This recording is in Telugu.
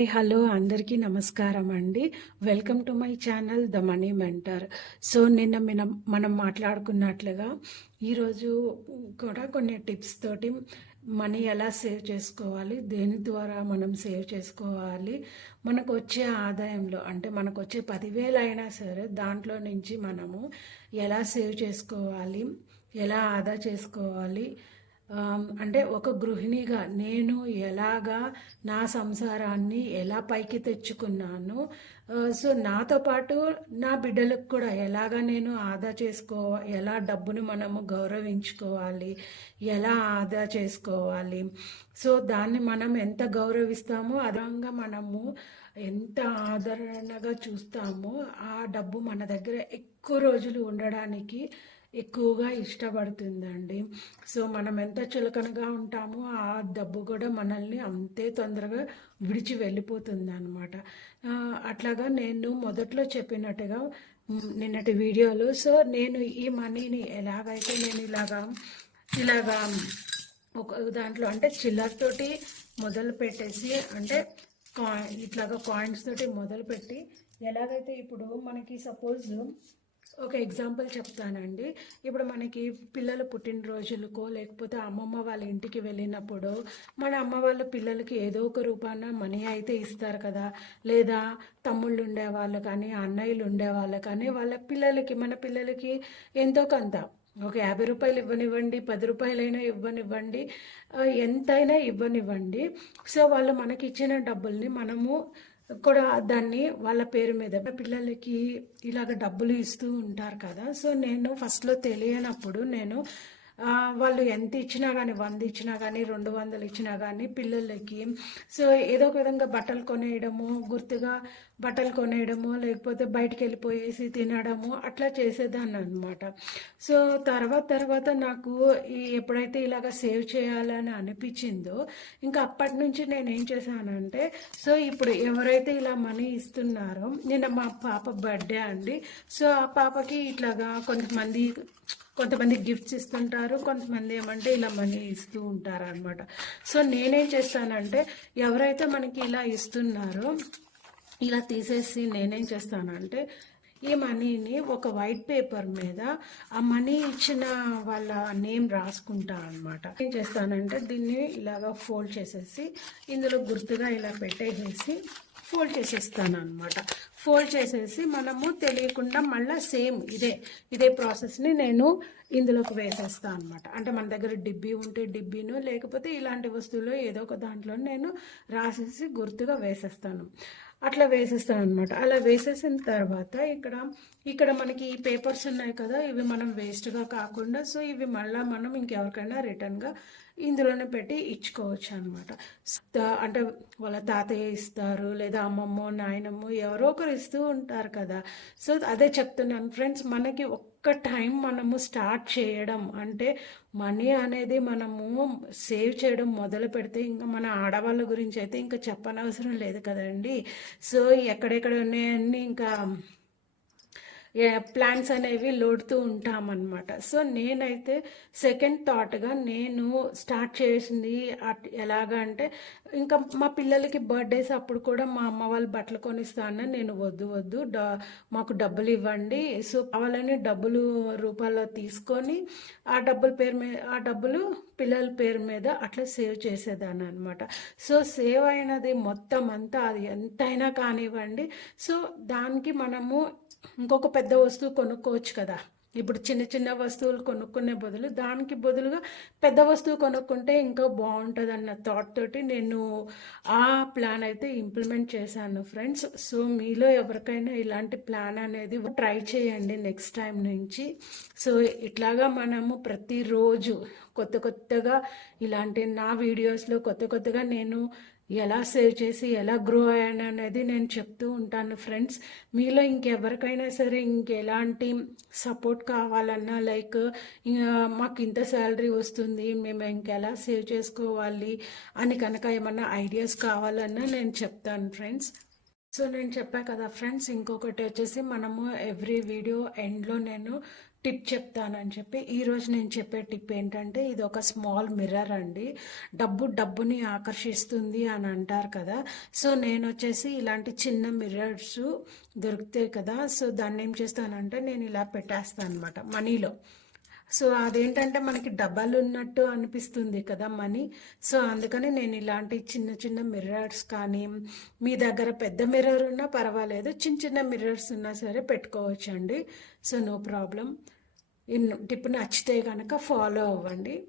హలో అందరికీ నమస్కారం అండి. Welcome to my channel the money mentor. So నిన్న మనం మాట్లాడుకున్నట్లుగా ఈరోజు కూడా కొన్ని టిప్స్ తోటి మనీ ఎలా సేవ్ చేసుకోవాలి, దేని ద్వారా మనం సేవ్ చేసుకోవాలి, మనకు వచ్చే ఆదాయంలో అంటే మనకు వచ్చే 10,000 అయినా సరే దాంట్లో నుంచి మనము ఎలా సేవ్ చేసుకోవాలి, ఎలా ఆదా చేసుకోవాలి, అంటే ఒక గృహిణిగా నేను ఎలాగా నా సంసారాన్ని ఎలా పైకి తెచ్చుకున్నాను, సో నాతో పాటు నా బిడ్డలకు కూడా ఎలాగా నేను ఆదా ఎలా డబ్బును మనము గౌరవించుకోవాలి, ఎలా ఆదా చేసుకోవాలి, సో దాన్ని మనం ఎంత గౌరవిస్తామో అదంగా మనము ఎంత ఆదరణగా చూస్తామో ఆ డబ్బు మన దగ్గర ఎక్కువ రోజులు ఉండడానికి ఎక్కువగా ఇష్టపడుతుందండి. సో మనం ఎంత చులకనగా ఉంటామో ఆ డబ్బు కూడా మనల్ని అంతే తొందరగా విడిచి వెళ్ళిపోతుంది అనమాట. అట్లాగా నేను మొదట్లో చెప్పినట్టుగా నిన్నటి వీడియోలో సో నేను ఈ మనీని ఎలాగైతే నేను ఇలాగా ఒక దాంట్లో అంటే చిల్లరతోటి మొదలు పెట్టేసి అంటే ఇట్లాగా కాయిన్స్ తోటి మొదలుపెట్టి ఎలాగైతే ఇప్పుడు మనకి సపోజ్ ఒక ఎగ్జాంపుల్ చెప్తానండి. ఇప్పుడు మనకి పిల్లలు పుట్టినరోజులకో లేకపోతే అమ్మమ్మ వాళ్ళ ఇంటికి వెళ్ళినప్పుడు మన అమ్మ వాళ్ళ పిల్లలకి ఏదో ఒక రూపాన మనీ అయితే ఇస్తారు కదా, లేదా తమ్ముళ్ళు ఉండేవాళ్ళు కానీ అన్నయ్యలు ఉండేవాళ్ళు కానీ వాళ్ళ పిల్లలకి మన పిల్లలకి ఎంతో కొంత ఒక 50 రూపాయలు ఇవ్వనివ్వండి, 10 రూపాయలైనా ఇవ్వనివ్వండి, ఎంతైనా ఇవ్వనివ్వండి. సో వాళ్ళు మనకి ఇచ్చిన డబ్బుల్ని మనము కూడా దాన్ని వాళ్ళ పేరు మీద పిల్లలకి ఇలాగ డబ్బులు ఇస్తూ ఉంటారు కదా. సో నేను ఫస్ట్లో తెలియనప్పుడు నేను వాళ్ళు ఎంత ఇచ్చినా కానీ 100 ఇచ్చినా కానీ 200 ఇచ్చినా కానీ పిల్లలకి సో ఏదో ఒక విధంగా బట్టలు కొనేయడము, గుర్తుగా బట్టలు కొనేయడము, లేకపోతే బయటికి వెళ్ళిపోయేసి తినడము అట్లా చేసేదాన్ని అనమాట. సో తర్వాత నాకు ఎప్పుడైతే ఇలాగ సేవ్ చేయాలని అనిపించిందో ఇంకా అప్పటి నుంచి నేను ఏం చేశానంటే సో ఇప్పుడు ఎవరైతే ఇలా మనీ ఇస్తున్నారో నిన్న మా పాప బర్త్డే అండి. సో ఆ పాపకి ఇట్లాగా కొంతమంది గిఫ్ట్స్ ఇస్తుంటారు, కొంతమంది ఏమంటే ఇలా మనీ ఇస్తూ ఉంటారు అనమాట. సో నేనేం చేస్తానంటే ఎవరైతే మనకి ఇలా ఇస్తున్నారో ఇలా తీసేసి నేనేం చేస్తానంటే ఈ మనీని ఒక వైట్ పేపర్ మీద ఆ మనీ ఇచ్చిన వాళ్ళ నేమ్ రాసుకుంటా అనమాట. ఏం చేస్తానంటే దీన్ని ఇలాగా ఫోల్డ్ చేసేసి ఇందులో గుర్తుగా ఇలా పెట్టేసేసి ఫోల్డ్ చేసేస్తాను అనమాట. ఫోల్డ్ చేసేసి మనము తెలియకుండా మళ్ళీ సేమ్ ఇదే ప్రాసెస్ని నేను ఇందులోకి వేసేస్తాను అనమాట. అంటే మన దగ్గర డిబ్బీ ఉంటే డిబ్బీను, లేకపోతే ఇలాంటి వస్తువులు ఏదో ఒక దాంట్లో నేను రాసేసి గుర్తుగా వేసేస్తాను. అట్లా వేసేస్తాను అనమాట. అలా వేసేసిన తర్వాత ఇక్కడ మనకి ఈ పేపర్స్ ఉన్నాయి కదా, ఇవి మనం వేస్ట్గా కాకుండా సో ఇవి మళ్ళీ మనం ఇంకెవరికైనా రిటర్న్గా ఇందులోనే పెట్టి ఇచ్చుకోవచ్చు అనమాట. అంటే వాళ్ళ తాతయ్య ఇస్తారు, లేదా అమ్మమ్మో నాయనమ్మో ఎవరో ఒకరు ఇస్తూ ఉంటారు కదా. సో అదే చెప్తున్నాను ఫ్రెండ్స్, మనకి ఒక్క టైం మనము స్టార్ట్ చేయడం అంటే మనీ అనేది మనము సేవ్ చేయడం మొదలు పెడితే ఇంకా మన ఆడవాళ్ళ గురించి అయితే ఇంకా చెప్పనవసరం లేదు కదండి. సో ఎక్కడెక్కడ ఉన్నాయన్నీ ఇంకా ప్లాన్స్ అనేవి లోడుతూ ఉంటామన్నమాట. సో నేనైతే సెకండ్ థాట్గా నేను స్టార్ట్ చేసింది ఎలాగా అంటే ఇంకా మా పిల్లలకి బర్త్డేస్ అప్పుడు కూడా మా అమ్మ వాళ్ళు బట్టలు కొనిస్తాను, నేను వద్దు మాకు డబ్బులు ఇవ్వండి, సో కావాలని డబ్బులు రూపాయల్లో తీసుకొని ఆ డబ్బులు పిల్లల పేరు మీద అట్లా సేవ్ చేసేదాన్ని అనమాట. సో సేవ్ అయినది మొత్తం అంతా అది ఎంతైనా కానివ్వండి, సో దానికి మనము ఇంకొక పెద్ద వస్తువు కొనుక్కోవచ్చు కదా. ఇప్పుడు చిన్న వస్తువులు కొనుక్కునే దానికి బదులుగా పెద్ద వస్తువు కొనుక్కుంటే ఇంకా బాగుంటుంది అన్న థాట్ తోటి నేను ఆ ప్లాన్ అయితే ఇంప్లిమెంట్ చేశాను ఫ్రెండ్స్. సో మీలో ఎవరికైనా ఇలాంటి ప్లాన్ అనేది ట్రై చేయండి నెక్స్ట్ టైం నుంచి. సో ఇట్లాగా మనము ప్రతిరోజు కొత్తగా ఇలాంటి నా వీడియోస్లో కొత్తగా నేను ఎలా సేవ్ చేసి ఎలా గ్రో అయ్యాను అనేది నేను చెప్తూ ఉంటాను ఫ్రెండ్స్. మీలో ఇంకెవరికైనా సరే ఇంకెలాంటి సపోర్ట్ కావాలన్నా లైక్ మాకు ఇంత శాలరీ వస్తుంది, మేము ఇంకెలా సేవ్ చేసుకోవాలి అని కనుక ఏమన్నా ఐడియాస్ కావాలన్నా నేను చెప్తాను ఫ్రెండ్స్. సో నేను చెప్పా కదా ఫ్రెండ్స్, ఇంకొకటి వచ్చేసి మనము ఎవ్రీ వీడియో ఎండ్లో నేను టిప్ చెప్తానని చెప్పి ఈరోజు నేను చెప్పే టిప్ ఏంటంటే ఇది ఒక స్మాల్ మిర్రర్ అండి. డబ్బుని ఆకర్షిస్తుంది అని అంటారు కదా. సో నేను వచ్చేసి ఇలాంటి చిన్న మిర్రర్స్ దొరుకుతాయి కదా. సో దాన్ని ఏం చేస్తానంటే నేను ఇలా పెట్టేస్తాను అనమాట మనీలో. సో అదేంటంటే మనకి డబ్బాలు ఉన్నట్టు అనిపిస్తుంది కదా మనీ. సో అందుకని నేను ఇలాంటి చిన్న చిన్న మిర్రర్స్ కానీ, మీ దగ్గర పెద్ద మిర్రర్ ఉన్నా పర్వాలేదు, చిన్న చిన్న మిర్రర్స్ ఉన్నా సరే పెట్టుకోవచ్చండి. So no problem. ఈ టిప్ నచ్చితే కనుక ఫాలో అవ్వండి.